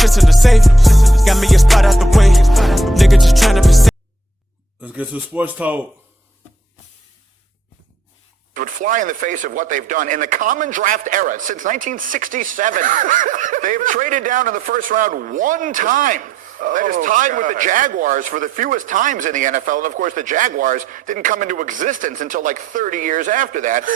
shit's in the safe. Got me a spot out the way. Nigga just tryna be safe. Let's get to sports talk. Would fly in the face of what they've done in the common draft era since 1967. They have traded down in the first round one time. That is tied with the Jaguars for the fewest times in the NFL. And, of course, the Jaguars didn't come into existence until like 30 years after that.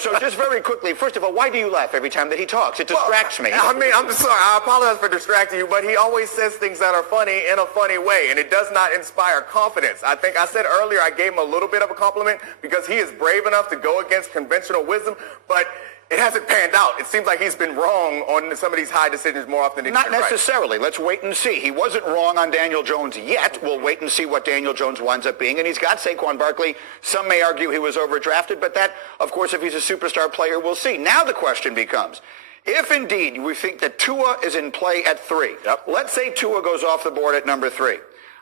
So just very quickly, first of all, why do you laugh every time that he talks? It distracts me. I mean, I'm sorry. I apologize for distracting you, but he always says things that are funny in a funny way, and it does not inspire confidence. I think I said earlier I gave him a little bit of a compliment because he is brave enough to go against conventional wisdom, but it hasn't panned out. It seems like he's been wrong on some of these high decisions more often than he's Not been right. necessarily. Let's wait and see. He wasn't wrong on Daniel Jones yet. We'll wait and see what Daniel Jones winds up being. And he's got Saquon Barkley. Some may argue he was overdrafted, but that, of course, if he's a superstar player, we'll see. Now the question becomes, if indeed we think that Tua is in play at 3, let's say Tua goes off the board at number 3.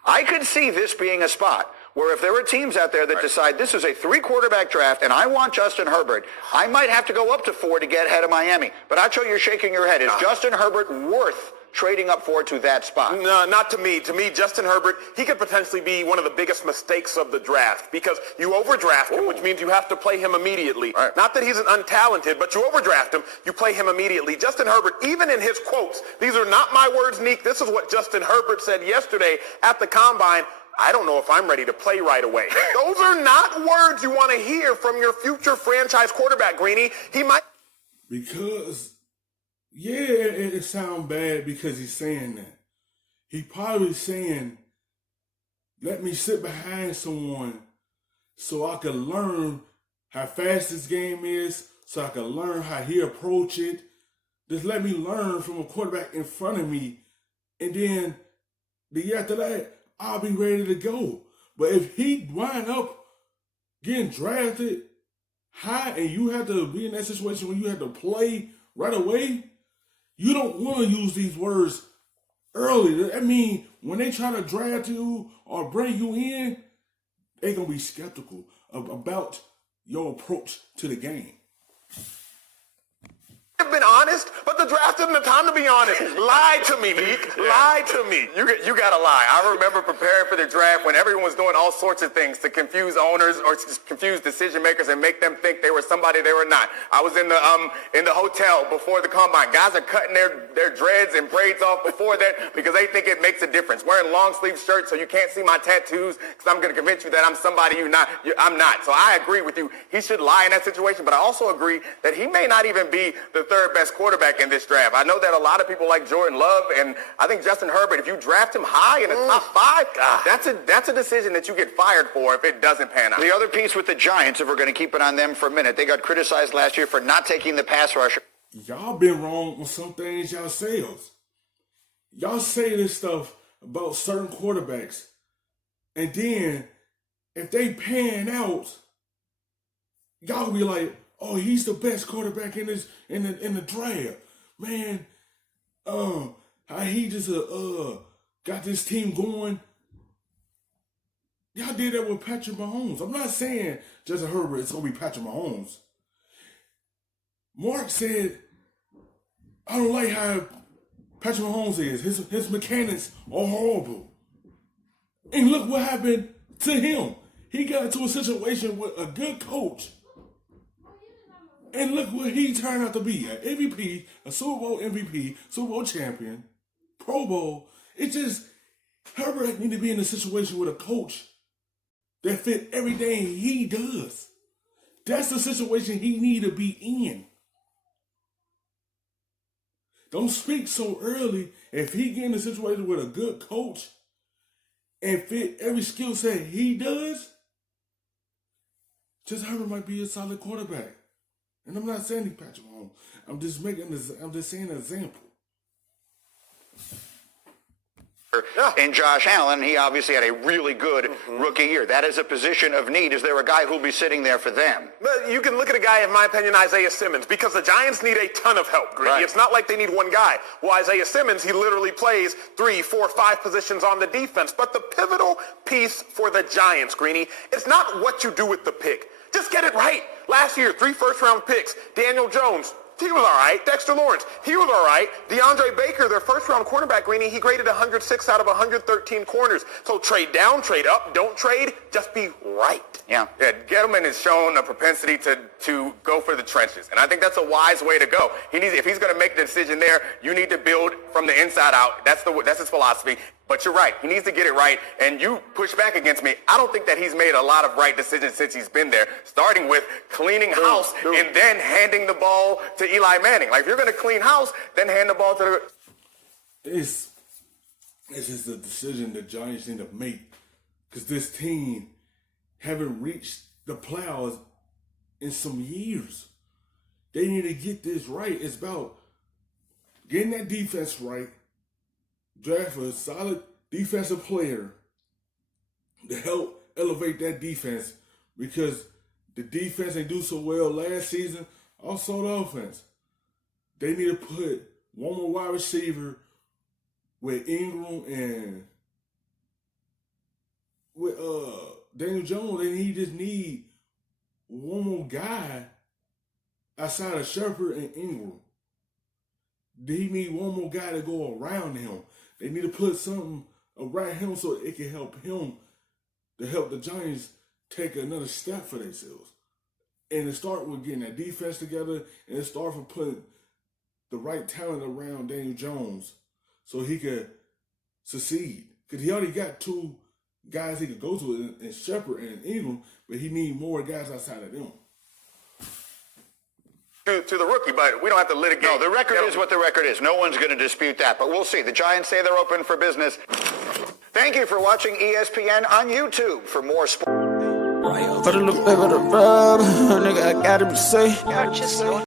I could see this being a spot where if there are teams out there that decide this is a 3-quarterback draft and I want Justin Herbert, I might have to go up to 4 to get ahead of Miami. But Acho, you're shaking your head. Is Justin Herbert worth trading up for to that spot? No, not to me. To me, Justin Herbert, he could potentially be one of the biggest mistakes of the draft because you overdraft him, which means you have to play him immediately. Right. Not that he's an untalented, but you overdraft him, you play him immediately. Justin Herbert, even in his quotes, these are not my words, Neek. This is what Justin Herbert said yesterday at the Combine. I don't know if I'm ready to play right away. Those are not words you want to hear from your future franchise quarterback, Greeny. He might... Because, yeah, it sounds bad because he's saying that. He probably saying, let me sit behind someone so I can learn how fast this game is, so I can learn how he approach it. Just let me learn from a quarterback in front of me. And then the year after that, I'll be ready to go. But if he wind up getting drafted high and you have to be in that situation where you have to play right away, you don't want to use these words early. I mean, when they try to draft you or bring you in, they're going to be skeptical about your approach to the game. I've been honest, but the draft isn't the time to be honest. Lie to me, Meek. Lie to me. You gotta lie. I remember preparing for the draft when everyone was doing all sorts of things to confuse owners or confuse decision makers and make them think they were somebody they were not. I was in the hotel before the Combine. Guys are cutting their dreads and braids off before that because they think it makes a difference. Wearing long sleeve shirts so you can't see my tattoos because I'm gonna convince you that I'm somebody I'm not. So I agree with you. He should lie in that situation, but I also agree that he may not even be the third best quarterback in this draft. I know that a lot of people like Jordan Love, and I think Justin Herbert, if you draft him high in the top 5, that's a decision that you get fired for if it doesn't pan out. The other piece with the Giants, if we're going to keep it on them for a minute, they got criticized last year for not taking the pass rusher. Y'all been wrong on some things yourselves. Y'all say this stuff about certain quarterbacks, and then if they pan out, y'all be like, oh, he's the best quarterback in the draft. Man, how he just got this team going. Y'all did that with Patrick Mahomes. I'm not saying Justin Herbert is going to be Patrick Mahomes. Mark said, I don't like how Patrick Mahomes is. His mechanics are horrible. And look what happened to him. He got into a situation with a good coach. And look what he turned out to be, an MVP, a Super Bowl MVP, Super Bowl champion, Pro Bowl. It's just, Herbert need to be in a situation with a coach that fit everything he does. That's the situation he need to be in. Don't speak so early. If he get in a situation with a good coach and fit every skill set he does, just Herbert might be a solid quarterback. And I'm not saying he's Patrick Mahomes. I'm just saying an example. And Josh Allen, he obviously had a really good rookie year. That is a position of need. Is there a guy who'll be sitting there for them? But you can look at a guy, in my opinion, Isaiah Simmons, because the Giants need a ton of help, Greeny. Right. It's not like they need one guy. Well, Isaiah Simmons, he literally plays 3, 4, 5 positions on the defense. But the pivotal piece for the Giants, Greeny, it's not what you do with the pick. Just get it right. Last year, 3 first-round picks. Daniel Jones, He was all right. Dexter Lawrence, he was all right. DeAndre Baker, their first-round cornerback, Greeny, he graded 106 out of 113 corners. So trade down, trade up, don't trade, just be right. Yeah. Gettleman has shown a propensity to go for the trenches, and I think that's a wise way to go. If he's going to make the decision there, you need to build from the inside out. That's his philosophy. But you're right. He needs to get it right. And you push back against me. I don't think that he's made a lot of right decisions since he's been there, starting with cleaning house and then handing the ball to Eli Manning. Like, if you're going to clean house, then hand the ball to the... It's just a decision the Giants need to make, because this team haven't reached the playoffs in some years. They need to get this right. It's about getting that defense right, draft a solid defensive player to help elevate that defense, because the defense ain't do so well last season. Also the offense. They need to put one more wide receiver with Ingram and with Daniel Jones. They just need one more guy outside of Shepard and Ingram. They need one more guy to go around him. They need to put something around him so it can help him to help the Giants take another step for themselves. And it start with getting that defense together, and it start from putting the right talent around Daniel Jones so he could succeed. Because he already got two guys he could go to in Shepard and Ingram, but he need more guys outside of them. To the rookie, but we don't have to litigate. No, the record is what the record is. No one's going to dispute that, but we'll see. The Giants say they're open for business. Thank you for watching ESPN on YouTube. For more sports. Put a little bit of the rub, nigga, I got him to say.